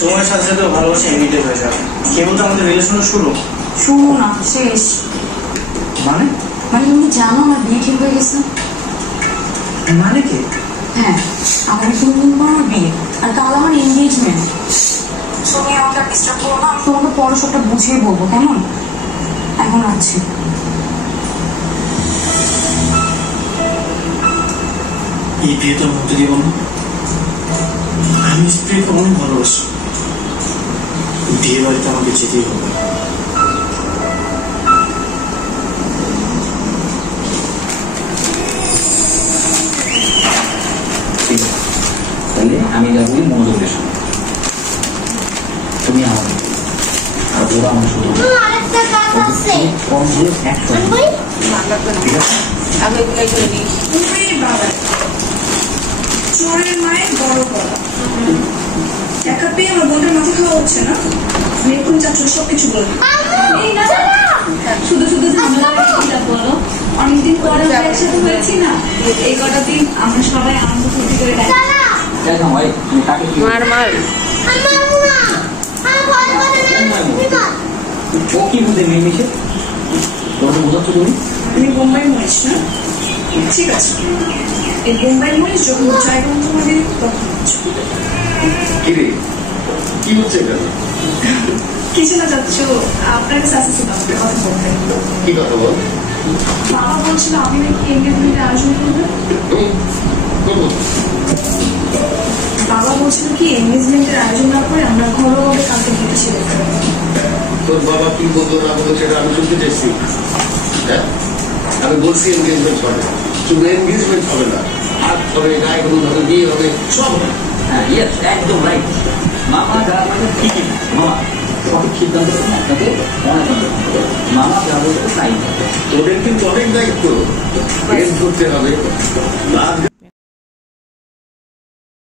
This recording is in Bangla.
সময়ের সাথে সাথে ভালোবাসা এমনিতে হয়ে যাবে। কেবল তো আমাদের রিলেশনের শুরু। শুরু না, শেষ। মানে? মানে তুমি জানো আমার বিয়ে ঠিক হয়ে গেছে। মানে কি? হ্যাঁ, আমার 3 দিন পর আমার বিয়ে, আর কাল আমার এনগেজমেন্ট। তুমি আমাকে ডিস্টার্ব করো না, আমি তোমাকে পরে সবটা বুঝিয়ে বলবো, কেমন? এখন রাখছি। এই বিয়ে তো হতে দিব না। আমি স্ত্রীকে অনেক ভালোবাসি। বিয়ে বাড়িতে আমাকে যেতেই হবে। তাহলে আমি যাবো মনোযোগের সঙ্গে, তুমি আমাকে আর ওরা আমার শুধু চোরের মায়ের বড় গলা। একা পেয়ে আমার বোনটার মাথা খাওয়া হচ্ছে না। আমি এখন চাচ্ছ সবকিছু বলবো। শুধু শুধু ঝামেলা বলো। অনেকদিন পরে একসাথে হয়েছি না, এই কটা দিন আমরা সবাই আনন্দ ফুর্তি করে মার মার ও কি বুঝে মিলেমিশে তোমাকে বোঝাচ্ছ তুমি? আমি বোম্বাই মরিস না, ঠিক আছে? এই বোম্বাই মরিস যখন চাই তোমাদের কি হচ্ছে এটা? কিছু না যাচ্ছ, আপনাকে শাস্তি কথা বলতে। কি কথা বল? বাবা বলছিল আমি নাকি এনগেজমেন্টের আয়োজন করবো। বাবা বলছিল কি এনগেজমেন্টের আয়োজন না করে আমরা ঘরোয়াভাবে কালকে বিয়ে ছেড়ে দেবো। তোর বাবা কি বলতো না বলতো সেটা আমি শুনতে চাইছি। হ্যাঁ, আমি বলছি এনগেজমেন্ট হবে, শুধু এনগেজমেন্ট হবে না, হাত হবে, গায়ে হলুদ হবে, বিয়ে হবে, সব হবে। হ্যাঁ, ইয়েস, একদম রাইট। মামা যা বলবে ঠিকই, মামা সঠিক সিদ্ধান্ত নিয়ে আপনাকে অনেক মামা যা বলবে তাই। তোদের কিন্তু অনেক দায়িত্ব, করতে হবে।